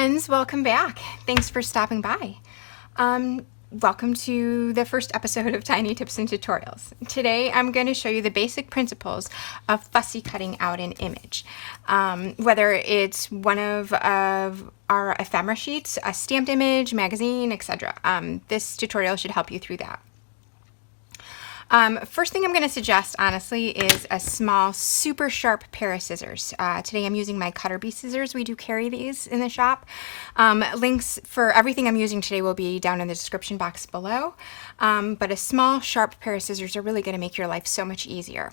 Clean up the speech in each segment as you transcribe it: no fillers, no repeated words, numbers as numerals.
friends, welcome back. Thanks for stopping by. Welcome to the first episode of Tiny Tips and Tutorials. Today I'm going to show you the basic principles of fussy cutting out an image. Whether it's one of our ephemera sheets, a stamped image, magazine, etc. This tutorial should help you through that. First thing I'm going to suggest, honestly, is a small, super sharp pair of scissors. Today I'm using my Cutter Bee scissors. We do carry these in the shop. Links for everything I'm using today will be down in the description box below. But a small, sharp pair of scissors are really going to make your life so much easier.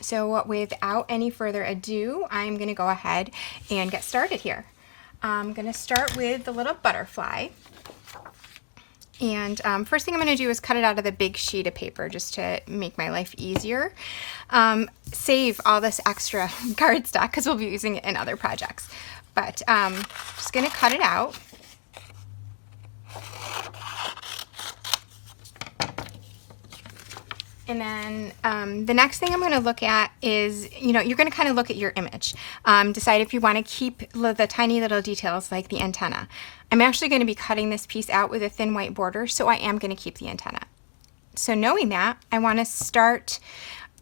So without any further ado, I'm going to go ahead and get started here. I'm going to start with the little butterfly. And first thing I'm going to do is cut it out of the big sheet of paper just to make my life easier. Save all this extra cardstock because we'll be using it in other projects. But just going to cut it out. And then the next thing I'm going to look at is, you're going to kind of look at your image. Decide if you want to keep the tiny little details like the antenna. I'm actually going to be cutting this piece out with a thin white border, so I am going to keep the antenna. So knowing that, I want to start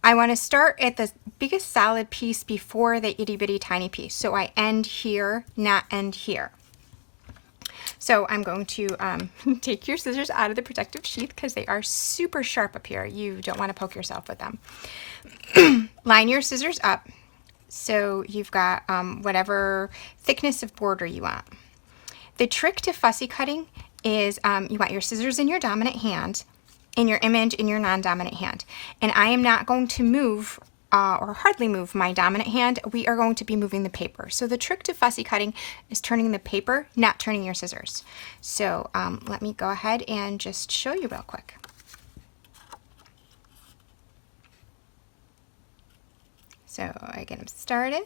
at the biggest solid piece before the itty bitty tiny piece. So I end here, not end here. So I'm going to take your scissors out of the protective sheath because they are super sharp up here. You don't want to poke yourself with them. Line your scissors up so you've got whatever thickness of border you want. The trick to fussy cutting is you want your scissors in your dominant hand and your image in your non-dominant hand. And I am not going to move or hardly move my dominant hand. We are going to be moving the paper. So the trick to fussy cutting is turning the paper, not turning your scissors. So let me go ahead and just show you real quick. So I get them started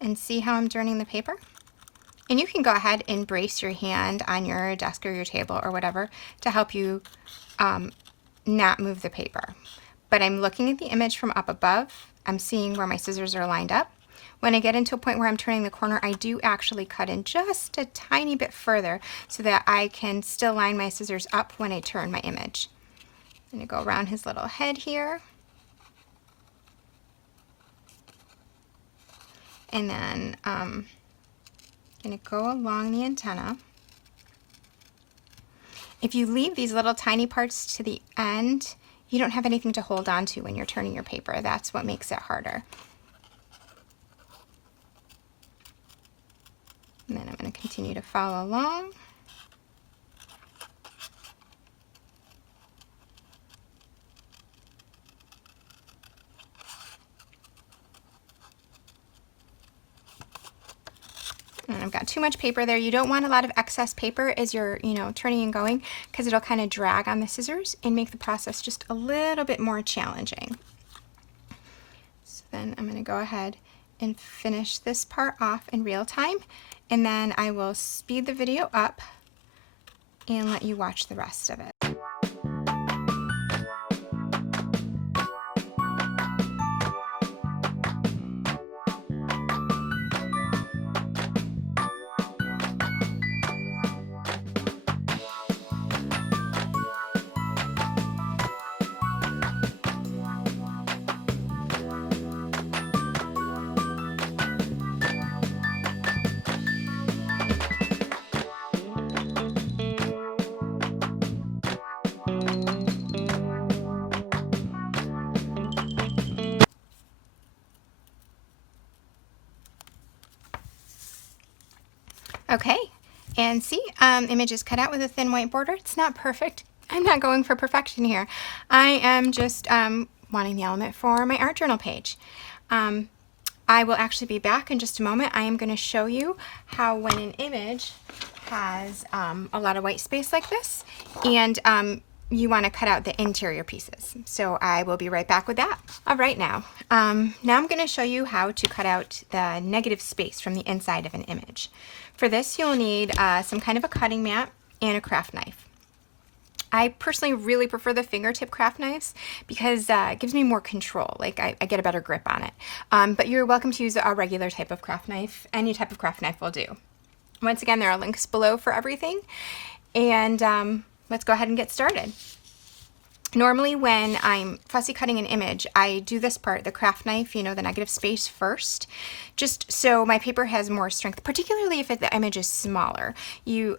and see how I'm turning the paper. And you can go ahead and brace your hand on your desk or your table or whatever to help you not move the paper. But I'm looking at the image from up above. I'm seeing where my scissors are lined up. When I get into a point where I'm turning the corner, I do actually cut in just a tiny bit further so that I can still line my scissors up when I turn my image. I'm going to go around his little head here. And then I'm going to go along the antenna. If you leave these little tiny parts to the end, you don't have anything to hold on to when you're turning your paper. That's what makes it harder. And then I'm going to continue to follow along. And I've got too much paper there. You don't want a lot of excess paper as you're, turning and going because it'll kind of drag on the scissors and make the process just a little bit more challenging. So then I'm going to go ahead and finish this part off in real time, and then I will speed the video up and let you watch the rest of it. Okay, and see, image is cut out with a thin white border. It's not perfect. I'm not going for perfection here. I am just wanting the element for my art journal page. I will actually be back in just a moment. I am going to show you how when an image has a lot of white space like this, and you want to cut out the interior pieces. So I will be right back with that. All right, now I'm going to show you how to cut out the negative space from the inside of an image. For this, you'll need some kind of a cutting mat and a craft knife. I personally really prefer the fingertip craft knives because it gives me more control. Like I get a better grip on it. But you're welcome to use a regular type of craft knife. Any type of craft knife will do. Once again, there are links below for everything. And let's go ahead and get started. Normally when I'm fussy cutting an image, I do this part, the craft knife, you know, the negative space first, just so my paper has more strength, particularly if the image is smaller. You,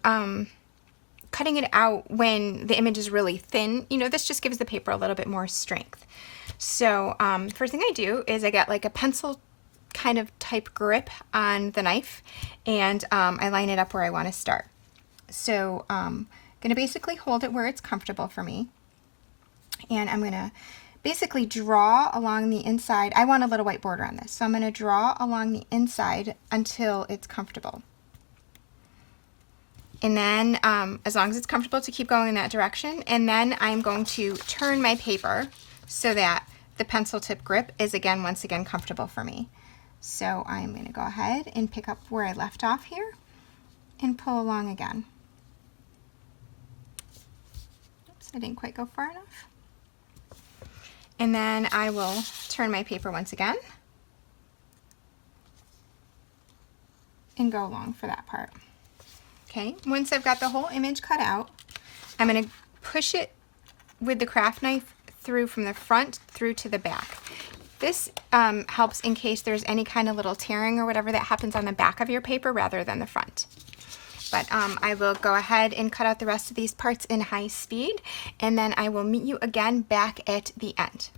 cutting it out when the image is really thin, you know, this just gives the paper a little bit more strength. So first thing I do is I get like a pencil kind of type grip on the knife, and I line it up where I want to start. So I'm going to basically hold it where it's comfortable for me. And I'm going to basically draw along the inside. I want a little white border on this, so I'm going to draw along the inside until it's comfortable. And then as long as it's comfortable to keep going in that direction, and then I'm going to turn my paper so that the pencil tip grip is once again comfortable for me. So I'm going to go ahead and pick up where I left off here and pull along again. Oops, I didn't quite go far enough. And then I will turn my paper once again and go along for that part. Okay, once I've got the whole image cut out, I'm going to push it with the craft knife through from the front through to the back. This helps in case there's any kind of little tearing or whatever that happens on the back of your paper rather than the front. But I will go ahead and cut out the rest of these parts in high speed, and then I will meet you again back at the end.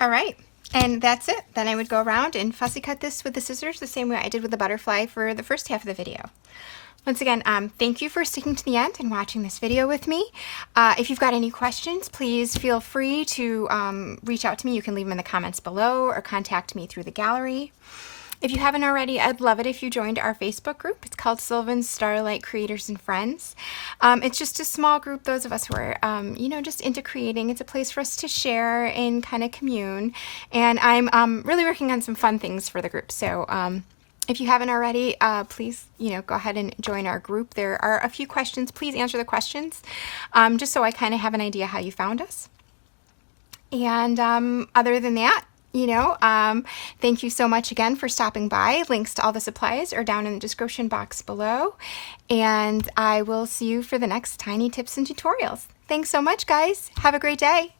All right, and that's it. Then I would go around and fussy cut this with the scissors the same way I did with the butterfly for the first half of the video. Once again, thank you for sticking to the end and watching this video with me. If you've got any questions, please feel free to reach out to me. You can leave them in the comments below or contact me through the gallery. If you haven't already, I'd love it if you joined our Facebook group. It's called Sylvan's Starlight Creators and Friends. It's just a small group, those of us who are, you know, just into creating. It's a place for us to share and kind of commune. And I'm really working on some fun things for the group. So if you haven't already, please, you know, go ahead and join our group. There are a few questions. Please answer the questions, just so I kind of have an idea how you found us. And other than that, you know, thank you so much again for stopping by. Links to all the supplies are down in the description box below. And I will see you for the next tiny tips and tutorials. Thanks so much, guys. Have a great day.